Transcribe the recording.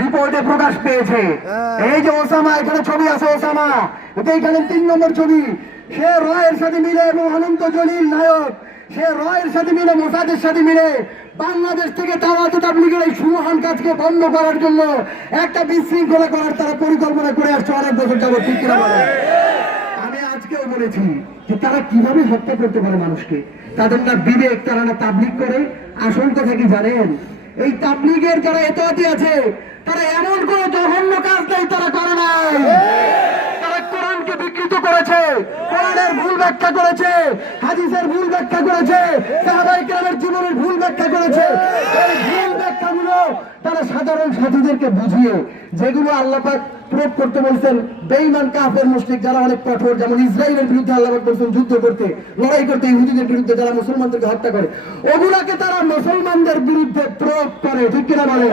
রিপোর্টে প্রকাশ পেয়েছে। এই যে ওসামা, এখানে ছবি আছে ওসামা, এখানে 3 নম্বর ছবি। সে রয়ের সাথে মিলে এবং অনন্ত জলিল নায়ক, সে রয়ের সাথে মিলে মোসাদের সাথে মিলে বাংলাদেশ থেকে দাওয়াত তাবলীগের এই সুমহান কাজকে বন্ধ করার জন্য একটা বিশৃঙ্খলা করার তারা পরিকল্পনা করে আসছে অনেক বছর যাবত, ঠিক কিনা বলেন? আমি আজকেও বলেছি যে তারা কিভাবে হত্যা করতে পারে মানুষকে, তাদের না বিবেক, তারা না তাবলীগ করে। আসল কথা কি জানেন? এই তাবলীগের যারা এতআতি আছে তারা এমন কোন জঘন্য কাজ নাই তারা করে নাই। তারা কোরআনকে বিকৃত করেছে, কোরআনের ভুল ব্যাখ্যা করেছে, হাদিসের ভুল ব্যাখ্যা করেছে, সাহাবায়ে কেরামের জীবনের ভুল ব্যাখ্যা করেছে। এই ভুল ব্যাখ্যাগুলো তারা সাধারণ সাথীদেরকে বুঝিয়ে, যেগুলো আল্লাহ পাক প্রয়োগ করতে বলছেন বেঈমান কাফের মুশরিক যারা অনেক কঠোর, যেমন ইসরায়েলের বিরুদ্ধে আল্লাহ পাক বলছেন যুদ্ধ করতে, লড়াই করতে, ইহুদিদের বিরুদ্ধে যারা মুসলমানদেরকে হত্যা করে, ওগুলাকে তারা মুসলমানদের বিরুদ্ধে প্রয়োগ করে, ঠিক কিনা বলেন?